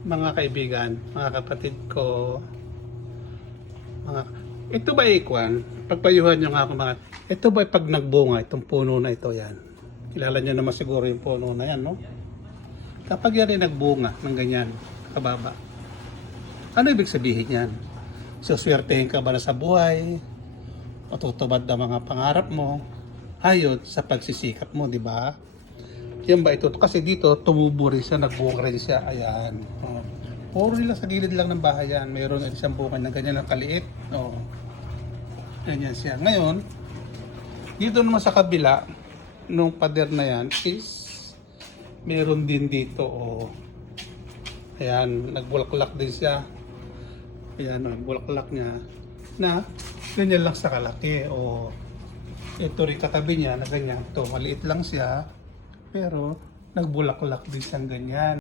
Mga kaibigan, mga kapatid ko, mga... Ito ba ikwan? Pagpayuhan nyo nga ako mga... Ito ba pag nagbunga, itong puno na ito yan? Kilala nyo naman siguro yung puno na yan, no? Kapag yan ay nagbunga ng ganyan, kababa, ano ibig sabihin yan? Suswertehin ka ba na sa buhay? Matutubad ang mga pangarap mo? Ayon sa pagsisikap mo, di ba? Yan ba ito? Kasi dito, tumubo rin siya, nagbunga rin siya. Ayan. Oh. Puro nila sa gilid lang ng bahay yan. Mayroon isang bunga ng ganyan na kaliit. Oh. Ganyan siya. Ngayon, dito naman sa kabila, nung pader na yan, is meron din dito. Oh. Ayan, nagbulaklak din siya. Ayan, nagbulaklak niya. Na, ganyan lang sa kalaki. Oh. Ito rin katabi niya na ganyan. Ito, maliit lang siya. Pero, nagbulaklak din siyang ganyan.